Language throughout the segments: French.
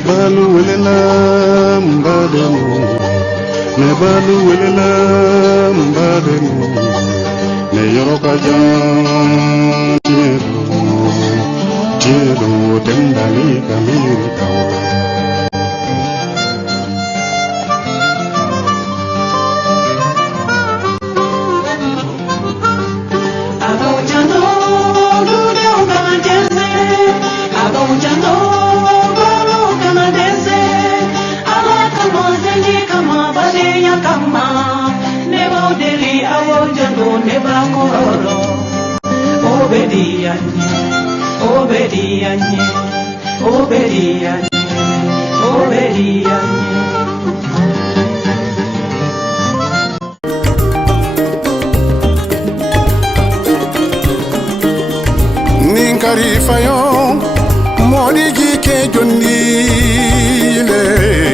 Nebalu welela mbademu, nebalu welela mbademu, ne yoroka jam tielo tendali kamiri tawa. Obedianye, obedianye, obedianye. Ninkari fayo, modi jike jondile.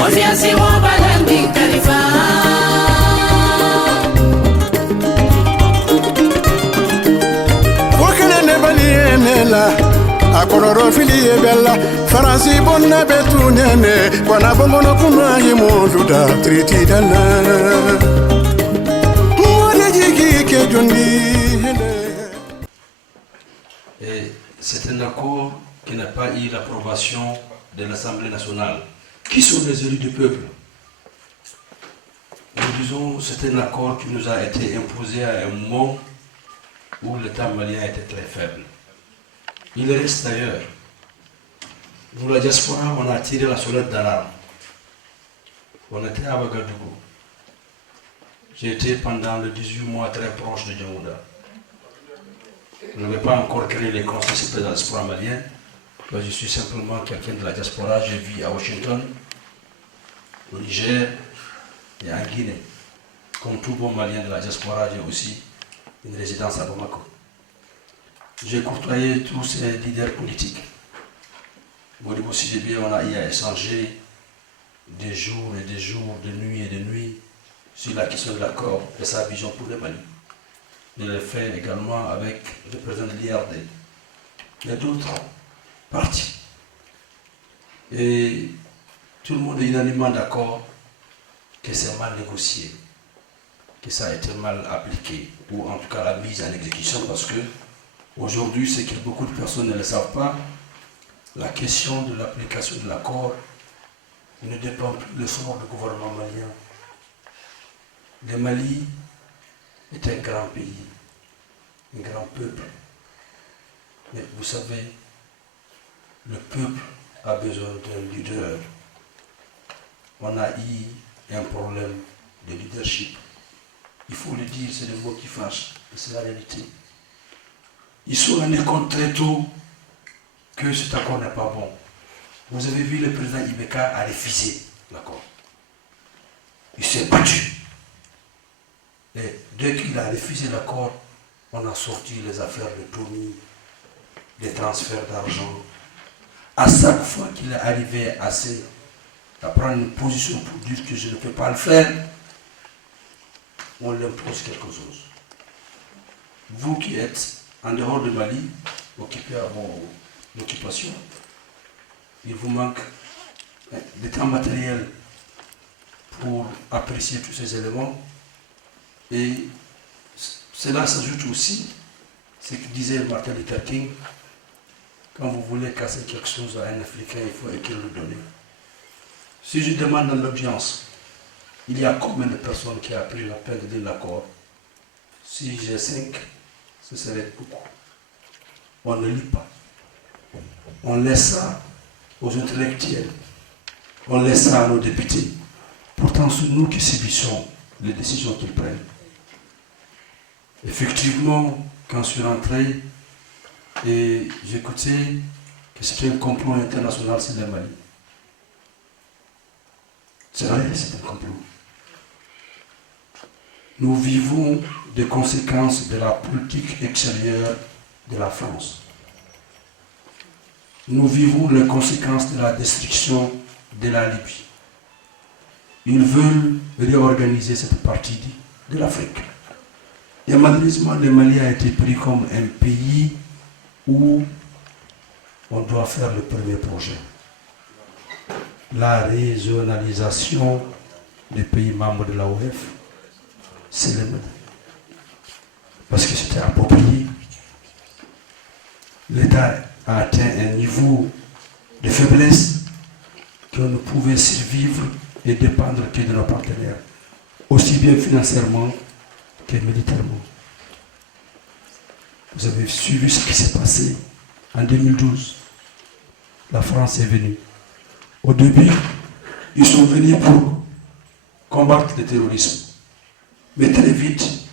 Ofiasi wabala ninkari fa. Wakene nebali enela. Akororo fili bella Faransi bonna betu nene Wana bongono kuna yimonduda Triti dana Mwale jiki ke jondi. C'est un accord qui n'a pas eu l'approbation de l'Assemblée nationale. Qui sont les élus du peuple? Nous disons c'est un accord qui nous a été imposé à un moment où l'État malien était très faible. Il reste d'ailleurs. Nous, la diaspora, on a tiré la sonnette d'alarme. On était à Ouagadougou. J'ai été pendant le 18 mois très proche de Djamouda. Je n'avais pas encore créé les conseils supérieurs de la diaspora malienne. Moi, je suis simplement quelqu'un de la diaspora. Je vis à Washington, au Niger et en Guinée. Comme tout bon malien de la diaspora, j'ai aussi une résidence à Bamako. J'ai côtoyé tous ces leaders politiques. Modibo Sidibé, on a eu à échanger des jours et des jours, de nuit et de nuit sur la question de l'accord et sa vision pour le Mali. Je l'ai fait également avec le président de l'IRD et d'autres partis. Et tout le monde est unanimement d'accord que c'est mal négocié, que ça a été mal appliqué, ou en tout cas la mise en exécution, parce que aujourd'hui, c'est que beaucoup de personnes ne le savent pas, la question de l'application de l'accord ne dépend plus du sort du gouvernement malien. Le Mali est un grand pays, un grand peuple. Mais vous savez, le peuple a besoin d'un leader. On a eu un problème de leadership. Il faut le dire, c'est le mot qui fâche, mais c'est la réalité. Ils sont rendus compte très tôt que cet accord n'est pas bon. Vous avez vu, le président Ibeka a refusé l'accord. Il s'est battu. Et dès qu'il a refusé l'accord, on a sorti les affaires de Tony, les transferts d'argent. À chaque fois qu'il est arrivé à prendre une position pour dire que je ne peux pas le faire, on l'impose quelque chose. Vous qui êtes en dehors du Mali, occupé à vos occupations, il vous manque des temps matériels pour apprécier tous ces éléments. Et cela s'ajoute aussi, ce que disait Martin Luther King, quand vous voulez casser quelque chose à un Africain, il faut écrire le donner. Si je demande dans l'audience, il y a combien de personnes qui ont pris la peine de dire l'accord? Si j'ai 5, ce serait beaucoup. On ne lit pas. On laisse ça aux intellectuels. On laisse ça à nos députés. Pourtant, c'est nous qui subissons les décisions qu'ils prennent. Effectivement, quand je suis rentré, et j'écoutais que c'était un complot international sur le Mali. C'est vrai, c'est un complot. Nous vivons des conséquences de la politique extérieure de la France. Nous vivons les conséquences de la destruction de la Libye. Ils veulent réorganiser cette partie de l'Afrique. Et malheureusement, le Mali a été pris comme un pays où on doit faire le premier projet. la régionalisation des pays membres de l'AOF, c'est le même. Parce que c'était approprié. L'État a atteint un niveau de faiblesse qu'on ne pouvait survivre et dépendre que de nos partenaires, aussi bien financièrement que militairement. Vous avez suivi ce qui s'est passé en 2012. La France est venue. Au début, ils sont venus pour combattre le terrorisme. Mais très vite,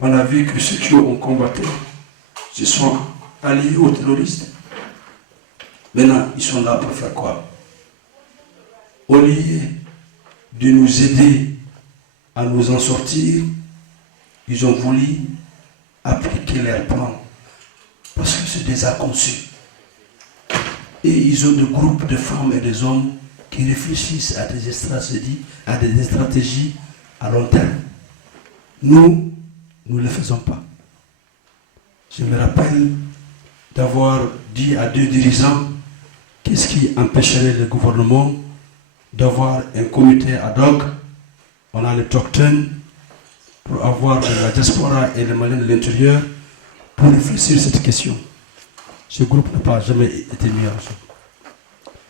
on a vu que ceux qui ont combattu se sont alliés aux terroristes. Maintenant, ils sont là pour faire quoi? Au lieu de nous aider à nous en sortir, ils ont voulu appliquer leur plan. Parce que c'est déjà conçu. Et ils ont des groupes de femmes et des hommes qui réfléchissent à des stratégies à long terme. Nous ne le faisons pas. Je me rappelle d'avoir dit à 2 dirigeants qu'est-ce qui empêcherait le gouvernement d'avoir un comité ad hoc. On a le top 10 pour avoir de la diaspora et les Maliens de l'intérieur pour réfléchir sur cette question. Ce groupe n'a pas jamais été mis en jeu.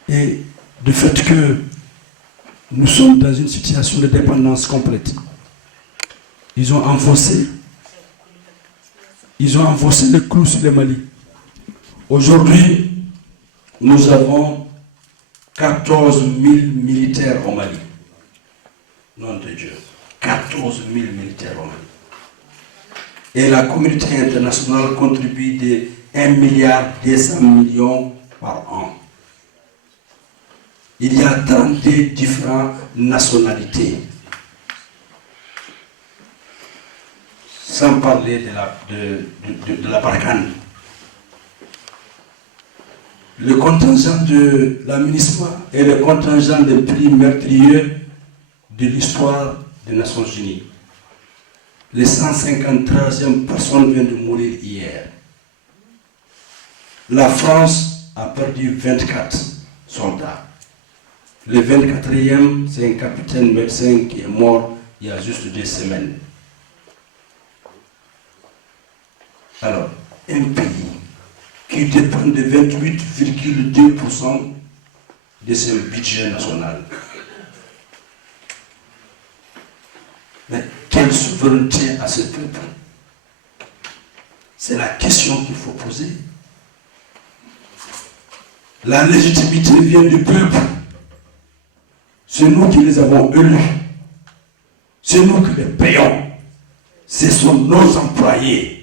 Et du fait que nous sommes dans une situation de dépendance complète, ils ont enfoncé le clou sur le Mali. Aujourd'hui, nous avons 14 000 militaires au Mali. Nom de Dieu. 14 000 militaires au Mali. Et la communauté internationale contribue de 1,2 milliard par an. Il y a 32 différentes nationalités. Sans parler de la Barkhane. Le contingent de la MINUSMA est le contingent le plus meurtrier de l'histoire des Nations Unies. Les 153e personne vient de mourir hier. La France a perdu 24 soldats. Le 24e, c'est un capitaine médecin qui est mort il y a juste 2 semaines. Alors, un pays qui dépend de 28,2% de son budget national. Mais quelle souveraineté à ce peuple? C'est la question qu'il faut poser. La légitimité vient du peuple. C'est nous qui les avons élus. C'est nous qui les payons. Ce sont nos employés.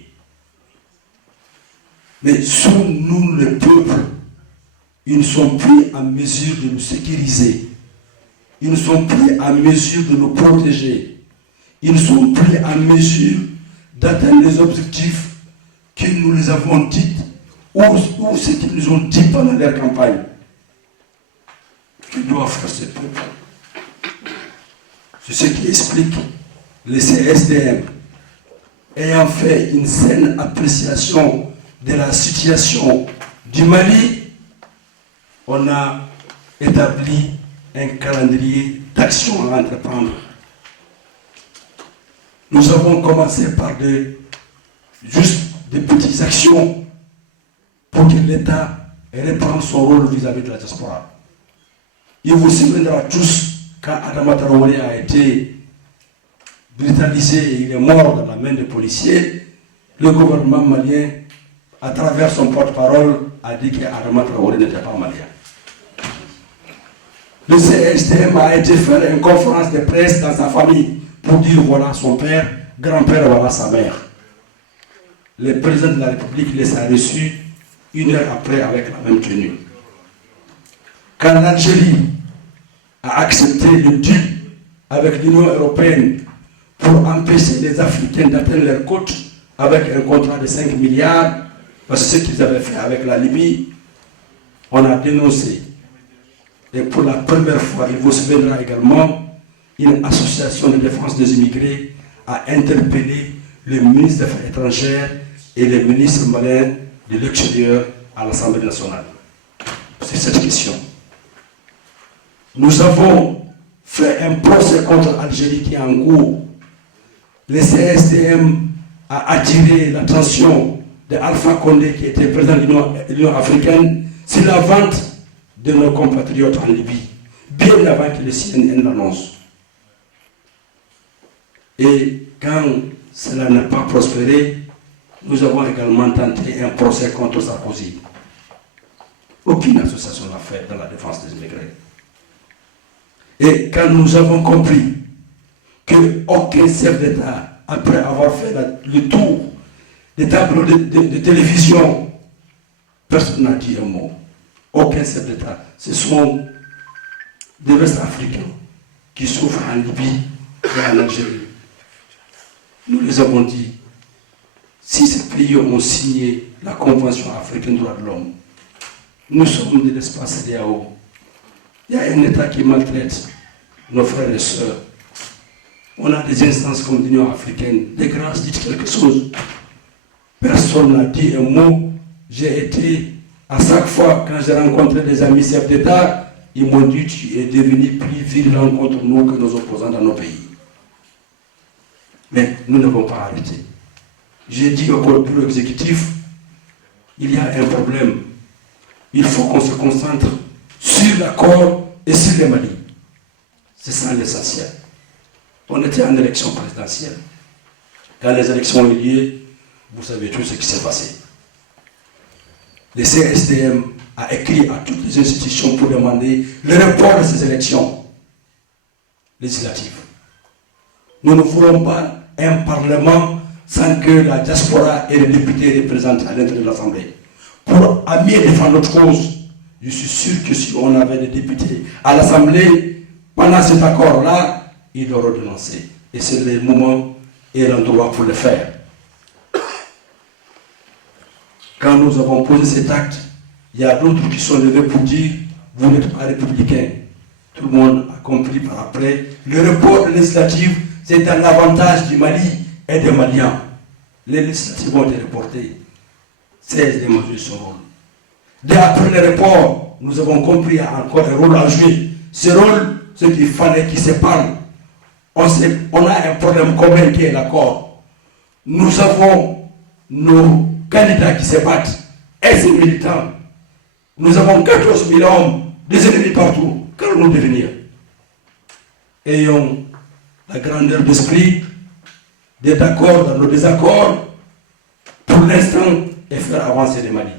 Mais sous nous, le peuple, ils ne sont plus en mesure de nous sécuriser. Ils ne sont plus en mesure de nous protéger. Ils ne sont plus en mesure d'atteindre les objectifs que nous les avons dit ou ce qu'ils nous ont dit pendant leur campagne. Que doit faire ce peuple? C'est ce qui explique le CSDM ayant fait une saine appréciation de la situation du Mali. On a établi un calendrier d'action à entreprendre. Nous avons commencé par juste des petites actions pour que l'État reprenne son rôle vis-à-vis de la diaspora. Il vous souviendra tous quand Adama Traoré a été brutalisé et il est mort dans la main des policiers, le gouvernement malien, à travers son porte-parole, a dit qu'Adama Traoré n'était pas malien. Le CSDM a été faire une conférence de presse dans sa famille pour dire voilà son père, grand-père, voilà sa mère. Le président de la République les a reçus 1 heure après avec la même tenue. Quand l'Algérie a accepté le deal avec l'Union européenne pour empêcher les Africains d'atteindre leurs côtes avec un contrat de 5 milliards, parce que ce qu'ils avaient fait avec la Libye, on a dénoncé. Et pour la première fois, il vous souviendra également, une association de défense des immigrés a interpellé le ministre des Affaires étrangères et le ministre malien de l'extérieur à l'Assemblée nationale. C'est cette question. Nous avons fait un procès contre l'Algérie qui est en cours. Le CSDM a attiré l'attention de Alpha Condé, qui était président de l'Union africaine, sur la vente de nos compatriotes en Libye, bien avant que le CNN l'annonce. Et quand cela n'a pas prospéré, nous avons également tenté un procès contre Sarkozy. Aucune association n'a fait dans la défense des immigrés. Et quand nous avons compris qu'aucun chef d'État, après avoir fait le tour des tableaux de télévision, personne n'a dit un mot. Aucun chef d'État. Ce sont des West-Africains qui souffrent en Libye et en Algérie. Nous les avons dit, si ces pays ont signé la Convention africaine des droits de l'homme, nous sommes de l'espace CEDEAO. Il y a un État qui maltraite nos frères et sœurs. On a des instances comme l'Union africaine. De grâce, dites quelque chose. Personne n'a dit un mot. J'ai été, à chaque fois, quand j'ai rencontré des amis chefs d'État, ils m'ont dit, tu es devenu plus virulent contre nous que nos opposants dans nos pays. Mais nous n'avons pas arrêté. J'ai dit au bureau exécutif, il y a un problème. Il faut qu'on se concentre sur l'accord et sur les Mali. C'est ça l'essentiel. On était en élection présidentielle. Quand les élections ont eu lieu, vous savez tout ce qui s'est passé. Le CSDM a écrit à toutes les institutions pour demander le report de ces élections législatives. Nous ne voulons pas un parlement sans que la diaspora et les députés représentent à l'intérieur de l'Assemblée. Pour mieux défendre notre cause, je suis sûr que si on avait des députés à l'Assemblée, pendant cet accord-là, ils auraient dénoncé. Et c'est le moment et l'endroit pour le faire. Quand nous avons posé cet acte, il y a d'autres qui sont levés pour dire vous n'êtes pas républicain. Tout le monde a compris par après. Le report législatif, c'est dans l'avantage du Mali et des Maliens. Les législatives ont été reportées. 16 des mesures son rôle. Dès après le report, nous avons compris qu'il y a encore un rôle à jouer. Ce rôle, c'est qu'il fallait qu'ils se parlent. On a un problème commun qui est l'accord. Nous avons nos candidats qui se battent et ces militants. Nous avons 14 000 hommes, des ennemis partout. Qu'allons-nous devenir? Ayons la grandeur d'esprit d'être d'accord dans nos désaccords pour l'instant et faire avancer les Mali.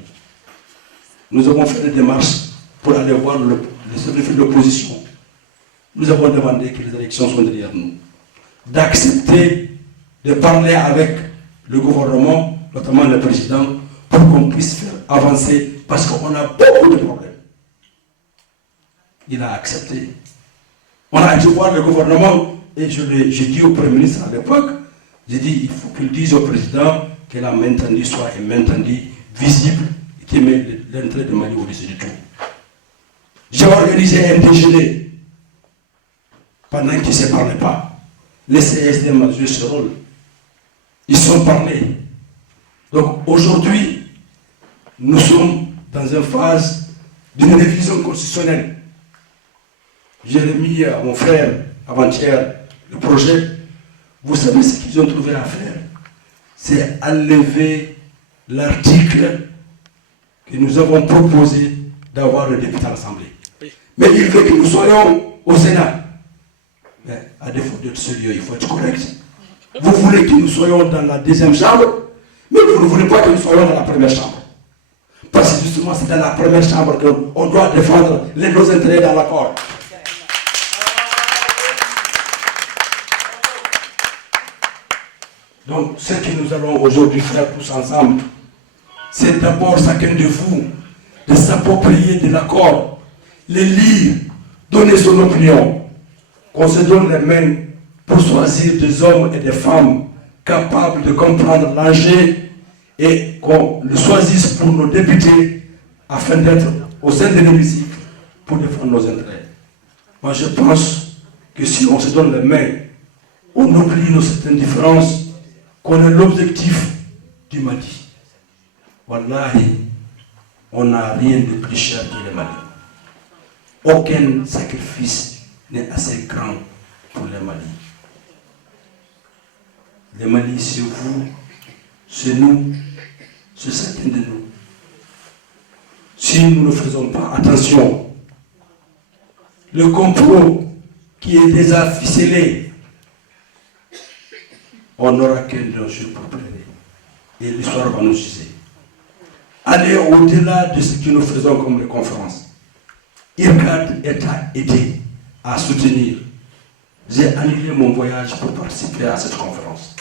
Nous avons fait des démarches pour aller voir le chef de l'opposition. Nous avons demandé que les élections soient derrière nous, d'accepter de parler avec le gouvernement, notamment le président, pour qu'on puisse faire avancer, parce qu'on a beaucoup de problèmes. Il a accepté. On a été voir le gouvernement, et j'ai dit au Premier ministre à l'époque, j'ai dit, il faut qu'il dise au président que la main tendue soit une main tendue visible, et qu'il met l'entrée de Mali au-dessus du tout. J'ai organisé un déjeuner pendant qu'ils ne se parlaient pas. Les CSDM ont joué ce rôle. Ils sont parlés. Donc aujourd'hui, nous sommes dans une phase d'une révision constitutionnelle. J'ai remis à mon frère avant-hier le projet. Vous savez ce qu'ils ont trouvé à faire? C'est enlever l'article que nous avons proposé d'avoir le député à l'Assemblée. Mais il veut que nous soyons au Sénat. Mais à défaut d'être sérieux, il faut être correct. Vous voulez que nous soyons dans la deuxième chambre, mais vous ne voulez pas que nous soyons dans la première chambre. Parce que justement, c'est dans la première chambre qu'on doit défendre nos intérêts dans l'accord. Donc, ce que nous allons aujourd'hui faire tous ensemble, c'est d'abord chacun de vous de s'approprier de l'accord, le lire, donner son opinion, qu'on se donne les mains pour choisir des hommes et des femmes capables de comprendre l'enjeu et qu'on le choisisse pour nos députés afin d'être au sein de l'hémicycle pour défendre nos intérêts. Moi, je pense que si on se donne les mains, on oublie nos certaines différences, qu'on ait l'objectif du Mali. Wallahi, on n'a rien de plus cher que le Mali. Aucun sacrifice n'est assez grand pour le Mali. Le Mali, c'est vous, c'est nous, c'est chacun de nous. Si nous ne faisons pas attention, le complot qui est déjà ficelé, on n'aura qu'un danger pour pleurer. Et l'histoire va nous juger. Aller au-delà de ce que nous faisons comme les conférences. IRCAD est à aider, à soutenir. J'ai annulé mon voyage pour participer à cette conférence.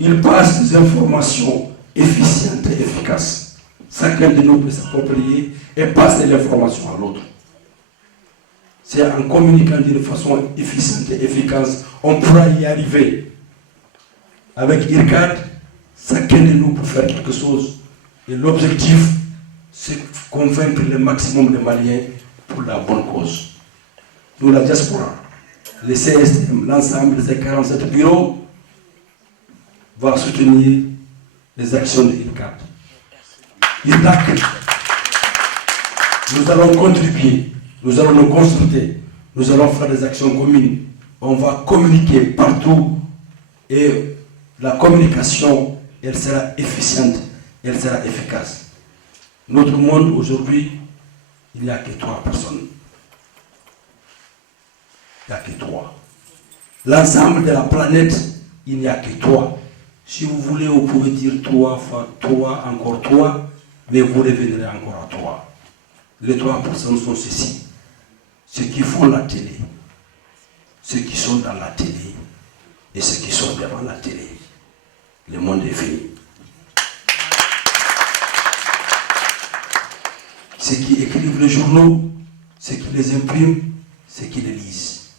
Il passe des informations efficientes et efficaces. Chacun de nous peut s'approprier et passer l'information à l'autre. C'est en communiquant d'une façon efficiente et efficace, on pourra y arriver. Avec IRCAD, chacun de nous peut faire quelque chose. Et l'objectif, c'est convaincre le maximum de Maliens pour la bonne cause. Nous, la diaspora, les CSM, l'ensemble des 47 bureaux, va soutenir les actions de IRCAD. IRCAD, nous allons contribuer, nous allons nous consulter, nous allons faire des actions communes. On va communiquer partout et la communication, elle sera efficiente, elle sera efficace. Notre monde aujourd'hui, il n'y a que 3 personnes. Il n'y a que 3. L'ensemble de la planète, il n'y a que 3. Si vous voulez, vous pouvez dire 3 fois 3, encore 3, mais vous reviendrez encore à 3. Les 3 personnes sont ceci. Ceux qui font la télé, ceux qui sont dans la télé et ceux qui sont devant la télé. Le monde est fini. Ceux qui écrivent les journaux, ceux qui les impriment, ceux qui les lisent.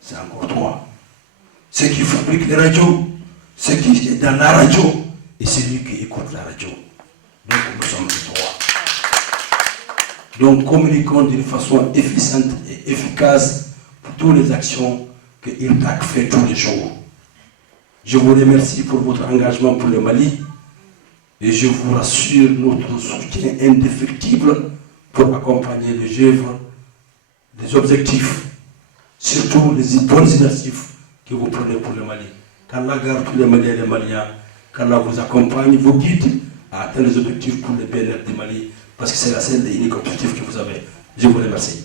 C'est encore 3. Ceux qui fabriquent les radios, ceux qui sont dans la radio et celui qui écoute la radio. Donc nous sommes 3. Donc communiquons d'une façon efficiente et efficace pour toutes les actions que IRCAD fait tous les jours. Je vous remercie pour votre engagement pour le Mali et je vous rassure notre soutien indéfectible pour accompagner les œuvres, les objectifs, surtout les bonnes initiatives que vous prenez pour le Mali. Qu'Allah garde tous les Maliens et les Maliens, qu'Allah vous accompagne, vous guide à atteindre les objectifs pour le bien-être du Mali, parce que c'est la seule et unique objectif que vous avez. Je vous remercie.